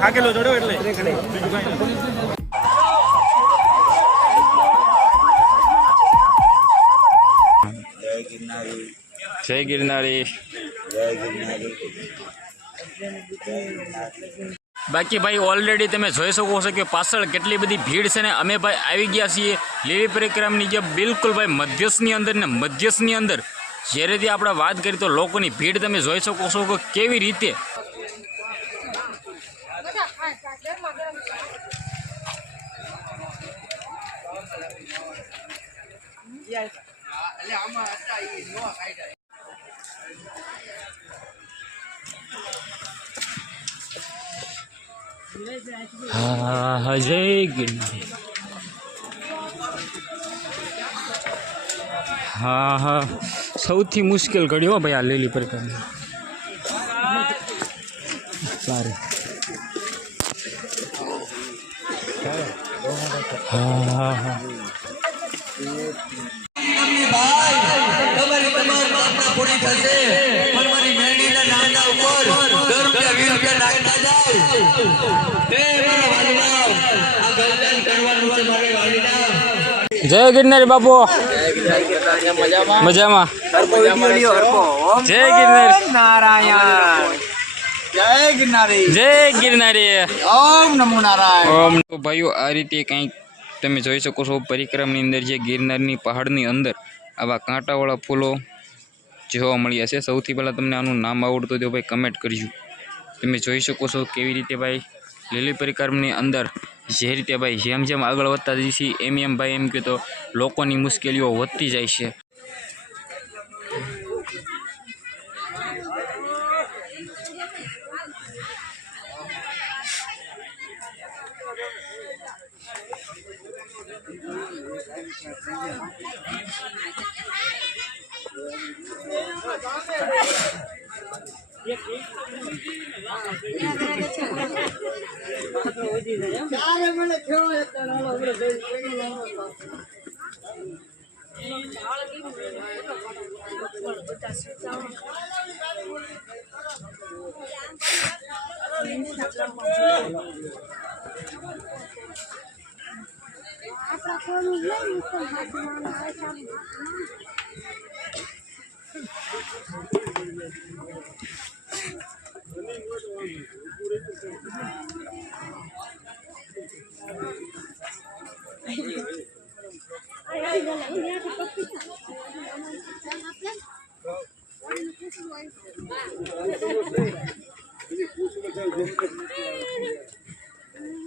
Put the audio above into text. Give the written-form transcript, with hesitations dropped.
થાકેલો જોડ્યો એટલે બીજું કઈ નથી. જય ગિરનારી. બાકી ભાઈ ઓલરેડી તમે જોઈ શકો છો કે પાછળ કેટલી બધી ભીડ છે ને અમે ભાઈ આવી ગયા છીએ લીલી પરિક્રમાની જે બિલકુલ ભાઈ મધ્યસની અંદર ને મધ્યસની અંદર જ્યારે આપણે વાત કરી તો લોકોની ભીડ તમે જોઈ શકો છો કે કેવી રીતે હા જય ગિરનારી. હા હા સૌથી મુશ્કેલ ઘડી હો ભાઈ આ લીલી પરિક્રમા. સારું હા હા હા જય ગિરનારી બાપુ. મજામાં. જય ગિરનારી. નારાયણ. જય ગિરનારી. જય ગિરનારી. ઓમ નમો નારાયણ. ઓમ. ભાઈઓ આ રીતે કંઈક તમે જોઈ શકો છો પરિક્રમાની અંદર જે ગિરનારની પહાડની અંદર આવા કાંટાવાળા ફૂલો જોવા મળ્યા છે. સૌથી પહેલાં તમને આનું નામ આવડતું તો ભાઈ કમેન્ટ કરજો. તમે જોઈ શકો છો કેવી રીતે ભાઈ લીલી પરિક્રમાની અંદર જે રીતે ભાઈ જેમ જેમ આગળ વધતા જઈશી એમ ભાઈ એમ કે તો લોકોની મુશ્કેલીઓ વધતી જાય છે.